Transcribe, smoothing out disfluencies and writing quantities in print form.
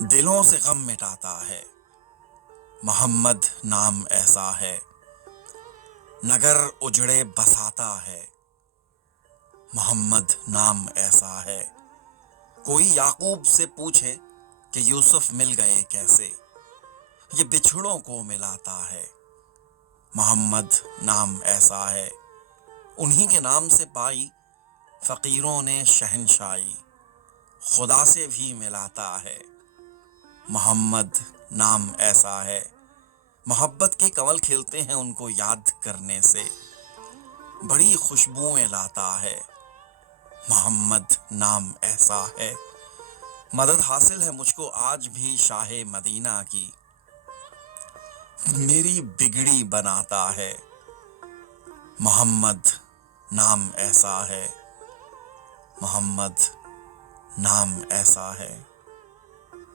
دلوں سے غم مٹاتا ہے، محمد نام ایسا ہے، نگر اجڑے بساتا ہے، محمد نام ایسا ہے۔ کوئی یعقوب سے پوچھے کہ یوسف مل گئے کیسے، یہ بچھڑوں کو ملاتا ہے، محمد نام ایسا ہے۔ انہی کے نام سے پائی فقیروں نے شہنشائی، خدا سے بھی ملاتا ہے، محمد نام ایسا ہے۔ محبت کے کنول کھلتے ہیں ان کو یاد کرنے سے، بڑی خوشبوئیں لاتا ہے، محمد نام ایسا ہے۔ مدد حاصل ہے مجھ کو آج بھی شاہ مدینہ کی، میری بگڑی بناتا ہے، محمد نام ایسا ہے، محمد نام ایسا ہے۔